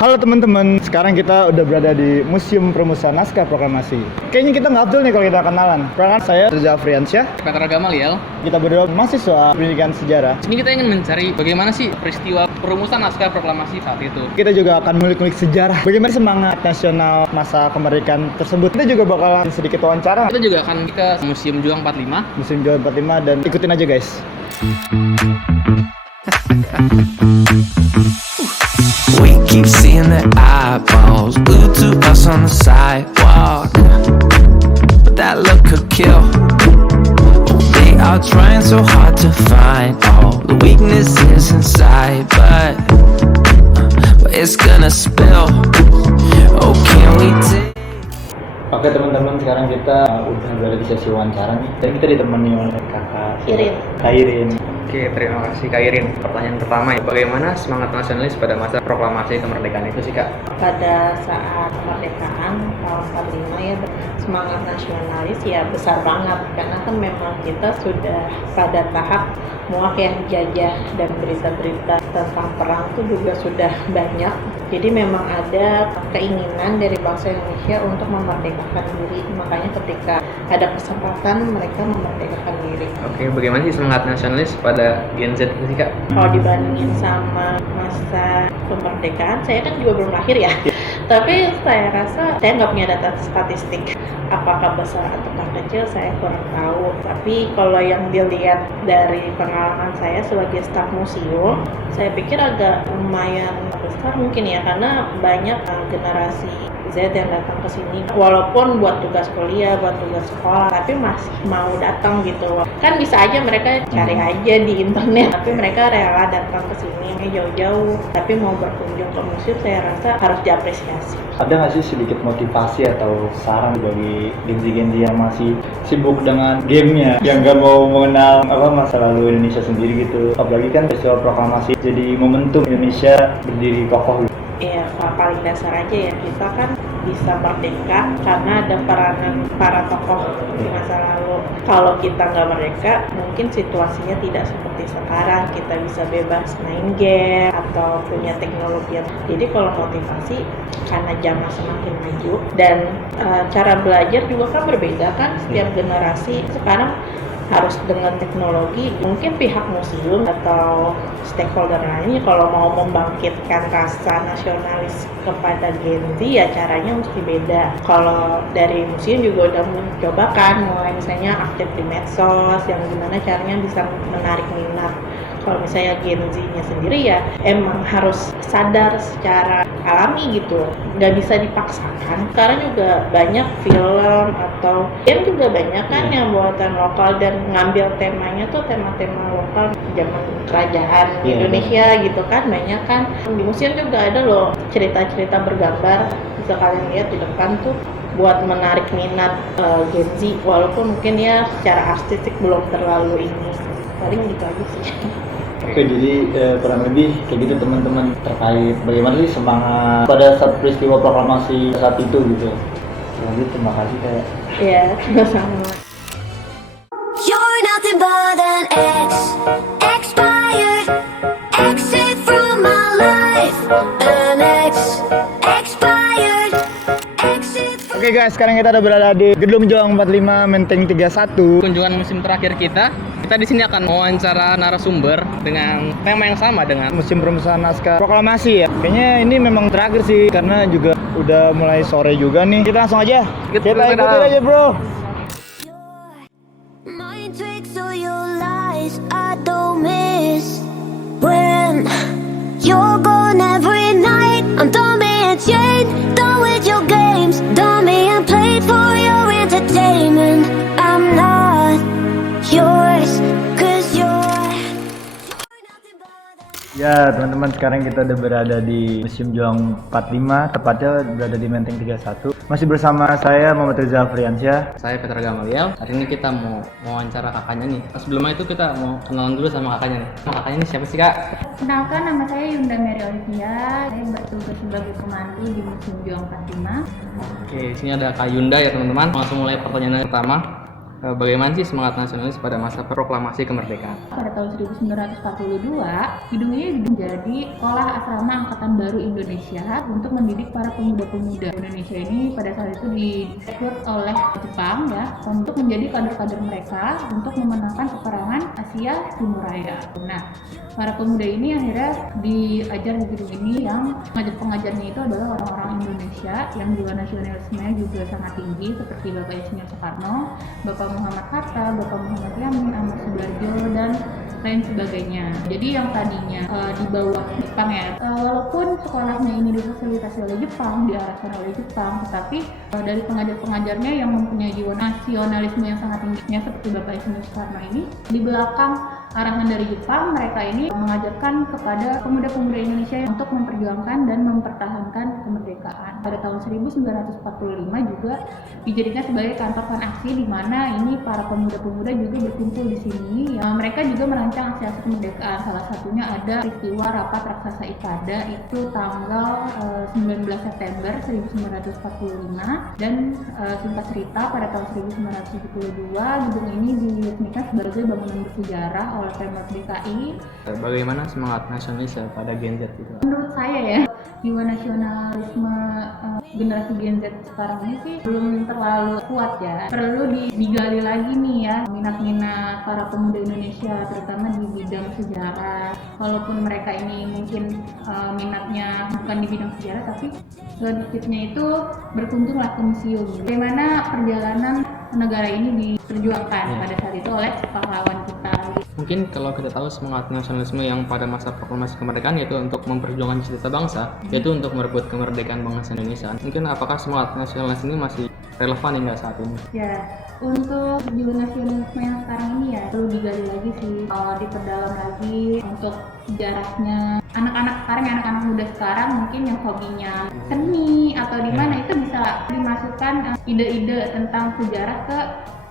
Halo teman-teman, sekarang kita udah berada di Museum Perumusan Naskah Proklamasi. Kayaknya kita nggak Abdul nih kalau kita kenalan. Perkenalkan, saya Reza Afriansyah. Petra Gamaliel. Kita berdua mahasiswa pendidikan sejarah. Ini kita ingin mencari bagaimana sih peristiwa perumusan naskah proklamasi saat itu. Kita juga akan ngulik-ngulik sejarah. Bagaimana semangat nasional masa kemerdekaan tersebut. Kita juga bakalan sedikit wawancara. Kita juga akan ke Museum Juang 45. Museum Juang 45 dan ikutin aja guys. We keep seeing their eyeballs glued to us on the sidewalk, but that look could kill. They are trying so hard to find all the weaknesses inside, but it's gonna spill. Oh, can we take? Oke teman-teman, sekarang kita udah berada di sesi wawancara nih. Dan kita ditemani oleh kakak Irin. Oke, terima kasih Kak Irin. Pertanyaan pertama ya, bagaimana semangat nasionalis pada masa proklamasi kemerdekaan itu sih Kak? Pada saat kemerdekaan tahun 45 ya, semangat nasionalis ya besar banget karena kan memang kita sudah pada tahap muak yang dijajah dan berita-berita tentang perang itu juga sudah banyak. Jadi memang ada keinginan dari bangsa Indonesia untuk memerdekakan diri. Makanya ketika ada kesempatan mereka memerdekakan diri. Oke, bagaimana sih semangat nasionalis pada Gen Z itu sih Kak? Kalau dibandingin sama masa kemerdekaan, saya kan juga belum lahir ya. Tapi saya rasa saya nggak punya data statistik. Apakah besar atau kecil saya kurang tahu. Tapi kalau yang dilihat dari pengalaman saya sebagai staf museum, saya pikir agak lumayan besar mungkin ya, karena banyak generasi Z yang datang ke sini walaupun buat tugas kuliah, buat tugas sekolah, tapi masih mau datang gitu. Kan bisa aja mereka cari aja di internet, tapi mereka rela datang ke sini jauh-jauh, tapi mau berkunjung ke museum saya rasa harus diapresiasi. Ada nggak sih sedikit motivasi atau saran bagi Gen-Z yang masih sibuk dengan gamenya, yang nggak mau mengenal masa lalu Indonesia sendiri gitu? Apalagi kan festival proklamasi jadi momentum Indonesia berdiri kokoh. Ya, paling dasar aja ya, kita kan bisa merdeka karena ada peranan para tokoh di masa lalu. Kalau kita nggak merdeka, mungkin situasinya tidak seperti sekarang. Kita bisa bebas main game atau punya teknologi. Jadi kalau motivasi, karena zaman semakin maju dan cara belajar juga kan berbeda kan setiap generasi. Sekarang harus dengan teknologi, mungkin pihak museum atau stakeholder lainnya kalau mau membangkitkan rasa nasionalis kepada Gen Z ya caranya mesti beda. Kalau dari museum juga udah mencoba kan mulai misalnya aktif di medsos yang gimana caranya bisa menarik minat. Kalau misalnya Gen Z-nya sendiri ya emang harus sadar secara alami gitu, nggak bisa dipaksakan. Sekarang juga banyak film atau game juga banyak kan yang buatan lokal dan ngambil temanya tuh tema-tema lokal zaman kerajaan Indonesia gitu kan, banyak kan. Di museum juga ada loh cerita-cerita bergambar, bisa kalian lihat di depan tuh buat menarik minat Gen Z, walaupun mungkin ya secara artistik belum terlalu ini. Paling gitu aja sih. Oke, jadi kurang lebih kayak gitu teman-teman terkait bagaimana sih semangat pada saat peristiwa proklamasi saat itu gitu. Lanjut, terima kasih kayak. Iya, sama-sama. You're nothing but an expired exit from my life. An expired exit. Oke guys, sekarang kita udah berada di Gedung Juang 45 Menteng 31. Kunjungan musim terakhir kita di sini akan mewawancara narasumber dengan tema yang sama dengan Museum Perumusan Naskah Proklamasi ya. Kayaknya ini memang terakhir sih karena juga udah mulai sore juga nih. Kita langsung aja. Kita ikutin aja, bro. Mind tricks all your lies I don't miss. When you're gone every night, I'm done being chained, done with your games, done being played for your entertainment. I'm not yours, cause you're nothing but Ya teman-teman, sekarang kita udah berada di Museum Juang 45, tepatnya berada di Menteng 31. Masih bersama saya Muhammad Reza Afriansyah. saya Petra Gamaliel. Hari ini kita mau wawancara kakaknya nih. Sebelumnya itu kita mau kenalan dulu sama kakaknya nih. Kakaknya ini siapa sih Kak? Kenalkan, nama saya Yunda Mary Olivia. Saya bertugas sebagai pemandu di Museum Juang 45. Oke, sini ada Kak Yunda ya teman-teman. Langsung mulai pertanyaan yang pertama. Bagaimana sih semangat nasionalis pada masa proklamasi kemerdekaan? Pada tahun 1942, gedung ini menjadi sekolah asrama Angkatan Baru Indonesia untuk mendidik para pemuda-pemuda Indonesia ini pada saat itu direkrut oleh Jepang ya untuk menjadi kader-kader mereka untuk memenangkan peperangan Asia Timur Raya. Nah, para pemuda ini akhirnya diajar di gedung ini yang pengajar-pengajarnya itu adalah orang-orang Indonesia yang jiwa nasionalismenya juga sangat tinggi seperti Bapak Insinyur Soekarno, Bapak Muhammad Hatta, Bapak Muhammad Yamin, Ahmad Subarjo, dan lain sebagainya. Jadi yang tadinya di bawah Jepang ya, walaupun sekolahnya ini difasilitasi oleh Jepang, diarahkan oleh Jepang, tetapi dari pengajar-pengajarnya yang mempunyai jiwa nasionalisme yang sangat tingginya seperti Bapak Insinyur Soekarno ini, di belakang arahan dari Jepang, mereka ini mengajarkan kepada pemuda-pemuda Indonesia untuk memperjuangkan dan mempertahankan kemerdekaan. Pada tahun 1945 juga dijadikan sebagai kantor aksi di mana ini para pemuda-pemuda juga berkumpul di sini. Ya, mereka juga merancang aksi-aksi kemerdekaan. Salah satunya ada peristiwa Rapat Raksasa Ikada itu tanggal 19 September 1945 dan singkat cerita pada tahun 1972 gedung ini diresmikan sebagai bangunan bersejarah oleh Pemprov DKI. Bagaimana semangat nasionalis pada Gen Z itu? Menurut saya ya, jiwa nasionalisme generasi Gen Z sekarang ini sih belum terlalu kuat ya. Perlu digali lagi nih ya minat-minat para pemuda Indonesia terutama di bidang sejarah. Walaupun mereka ini mungkin minatnya bukan di bidang sejarah tapi sedikitnya itu berkunjunglah ke museum. Bagaimana perjalanan negara ini diperjuangkan pada saat itu oleh pahlawan kita. Mungkin kalau kita tahu semangat nasionalisme yang pada masa proklamasi kemerdekaan yaitu untuk memperjuangkan cita-cita bangsa, yaitu untuk merebut kemerdekaan bangsa Indonesia. Mungkin apakah semangat nasionalis ini masih relevan hingga saat ini? Ya, untuk jiwa nasionalisme yang sekarang ini ya perlu digali lagi sih, diperdalam lagi untuk sejarahnya. Anak-anak muda sekarang mungkin yang hobinya seni atau di mana itu bisa dimasukkan ide-ide tentang sejarah ke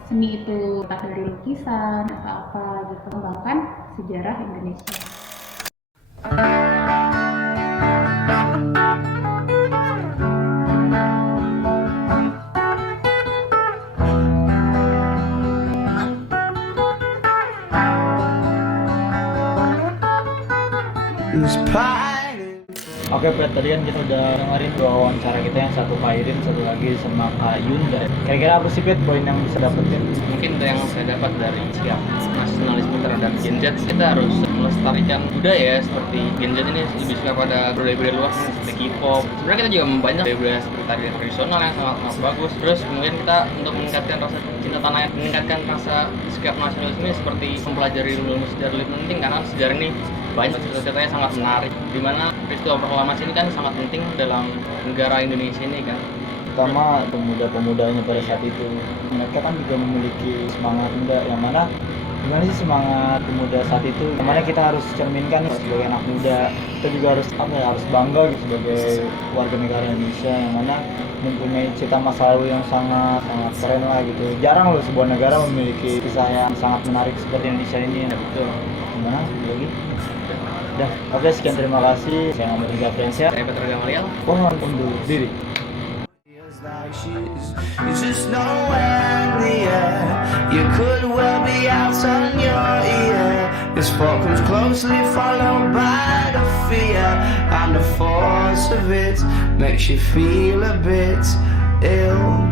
seni itu, entah dari lukisan atau apa gitu, mengembangkan sejarah Indonesia. Oke Pet, tadi kan kita udah dengerin dua wawancara kita, yang satu Kak Irin, satu lagi sama Kak Yunda. Kira-kira apa sih Pet poin yang bisa dapetin? Mungkin yang saya dapat dari sikap nasionalisme terhadap Gen Z, kita harus melestarikan budaya seperti Gen Z ini lebih suka pada budaya-budaya luar seperti K-pop. Sebenarnya kita juga banyak budaya seperti tarian tradisional yang sangat bagus. Terus kemudian kita untuk meningkatkan rasa cinta tanah, meningkatkan rasa sikap nasionalisme seperti mempelajari ilmu sejarah lebih penting karena sejarah ini banyak cerita-ceritanya sangat menarik, dimana peristiwa proklamasi ini kan sangat penting dalam negara Indonesia ini kan. Pertama pemuda-pemudanya pada saat itu, mereka kan juga memiliki semangat muda, yang mana gimana sih semangat pemuda saat itu, yang mana kita harus cerminkan sebagai anak muda. Kita juga harus harus bangga gitu, sebagai warga negara Indonesia yang mana mempunyai cita masa lalu yang sangat keren lah gitu. Jarang loh sebuah negara memiliki kisah yang sangat menarik seperti Indonesia ini. Ya, betul. Gimana lagi? Udah, oke, sekian, terima kasih. Saya Ahmad Riza Friensia. Saya Petra Gamaliel. Mohon undur diri. You just know when the air, you could well be out on your ear. This thought comes closely followed by the fear, and the force of it makes you feel a bit ill.